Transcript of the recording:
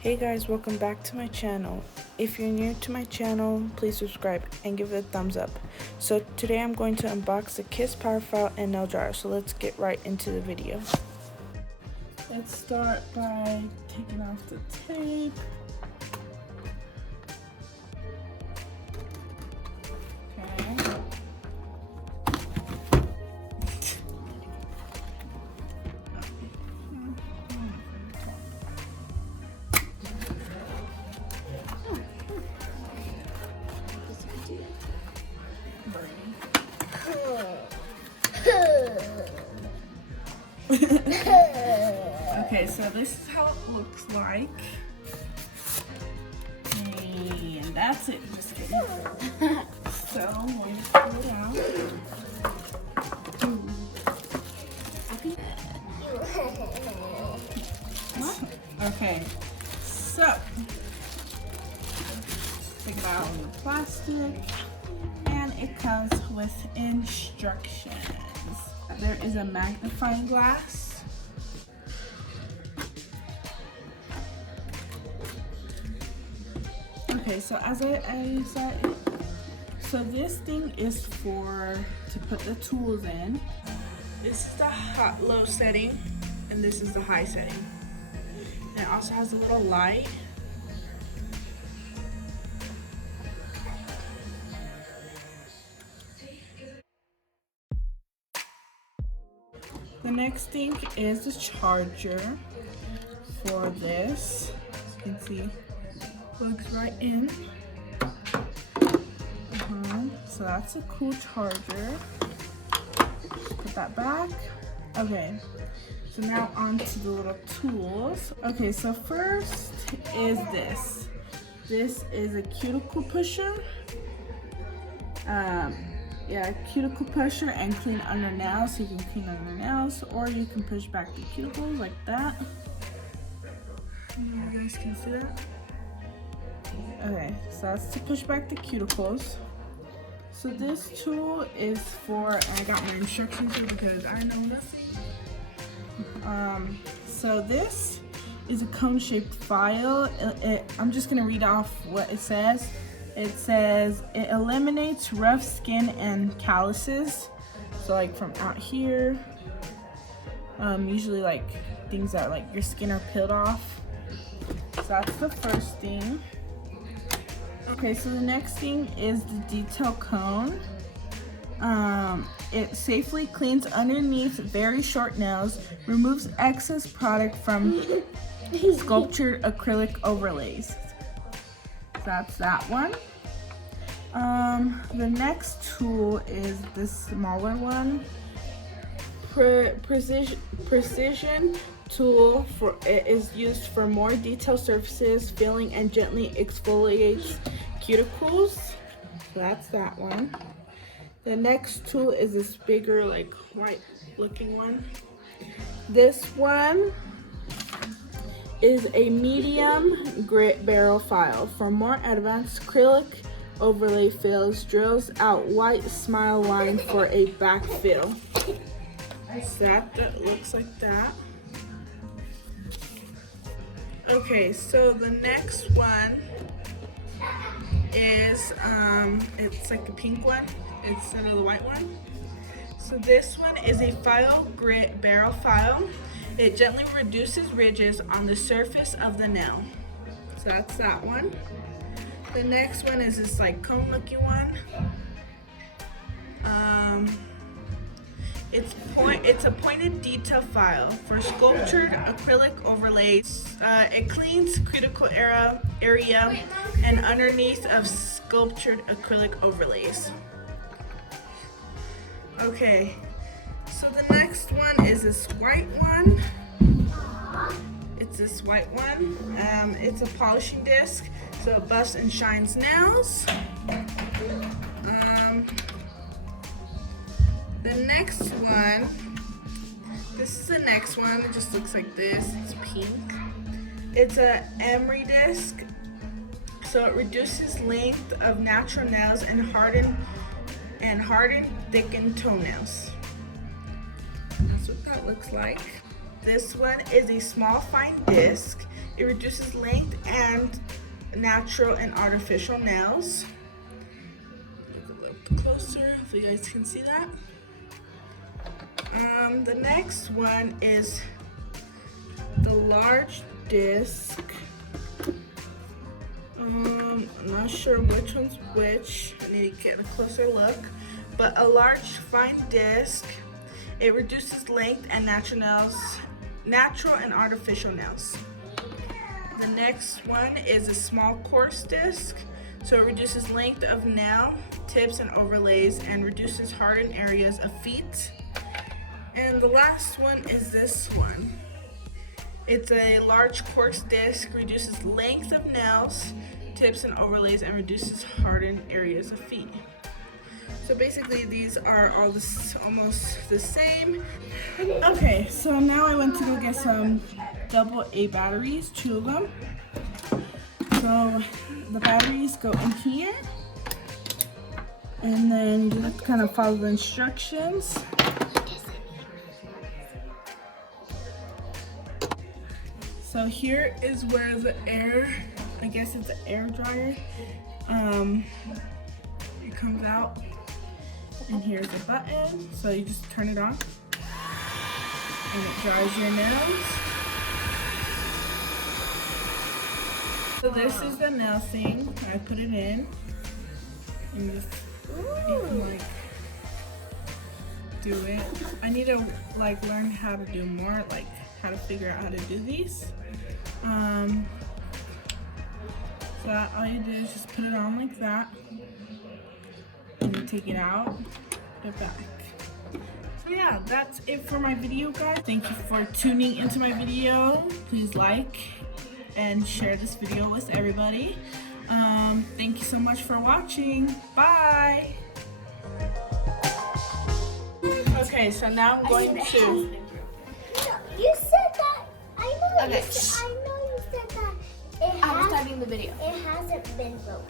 Hey guys, welcome back to my channel. If you're new to my channel, please subscribe and give it a thumbs up. So today I'm going to unbox the Kiss Power File and nail dryer. So let's get right into the video. Let's start by taking off the tape. Okay, so this is how it looks like. And that's it. Just kidding. So we'll just pull it out. Okay, so take it out of the plastic, and it comes with instructions. There is a magnifying glass. Okay, so as I said, so this thing is to put the tools in. This is the low setting, and this is the high setting. And it also has a little light. The next thing is the charger for this. As you can see, plugs right in. So that's a cool charger. Put that back. Okay, so now on to the little tools. Okay, so first is this. This is a cuticle pusher. Yeah, cuticle pusher and clean under nails, so you can clean under nails, or you can push back the cuticles like that. You guys can see that? Okay, so that's to push back the cuticles. So this tool is for, and I got my instructions here because I know nothing. So this is a cone-shaped file. I'm just gonna read off what it says. It says it eliminates rough skin and calluses. So like from out here, usually like things that like your skin are peeled off. So that's the first thing. Okay, so the next thing is the detail cone. It safely cleans underneath very short nails, removes excess product from sculptured acrylic overlays. That's that one. The next tool is this smaller one. Precision tool is used for more detailed surfaces, filling and gently exfoliates cuticles. So that's that one. The next tool is this bigger, like white looking one. This one is a medium grit barrel file. For more advanced acrylic overlay fills, drills out white smile line for a backfill. That looks like that. Okay, so the next one is it's like the pink one instead of the white one. So this one is a file grit barrel file. It gently reduces ridges on the surface of the nail. So that's that one. The next one is this like cone looking one. It's a pointed detail file for sculptured acrylic overlays. It cleans critical area and underneath of sculptured acrylic overlays. Okay, so the next one is this white one. It's this white one. It's a polishing disc, so it buffs and shines nails. The next one, this is the next one. It just looks like this. It's pink. It's a emery disc, so it reduces length of natural nails and harden thickened toenails. That's what that looks like. This one is a small fine disc. It reduces length and natural and artificial nails. Look a little closer so you guys can see that. The next one is the large disc. I'm not sure which one's which. I need to get a closer look. But a large fine disc. It reduces length and natural and artificial nails. The next one is a small coarse disc. So it reduces length of nail tips and overlays and reduces hardened areas of feet. And the last one is this one. It's a large coarse disc, reduces length of nails, tips and overlays, and reduces hardened areas of feet. So basically these are all almost the same. Okay, so now I went to go get some AA batteries, 2 of them. So the batteries go in here. And then you just kind of follow the instructions. So here is where the air, I guess it's an air dryer, it comes out, and here's a button, so you just turn it on, and it dries your nails. So this is the nail thing, I put it in, and just, you can like, do it. I need to like learn how to do more, like how to figure out how to do these. So all you do is just put it on like that, and you take it out, put it back. So yeah, that's it for my video, guys. Thank you for tuning into my video. Please like and share this video with everybody. Thank you so much for watching. Bye. Okay, so now I'm going to. You said that. I know. Okay. I know you said that. I'm starting the video. It hasn't been broken.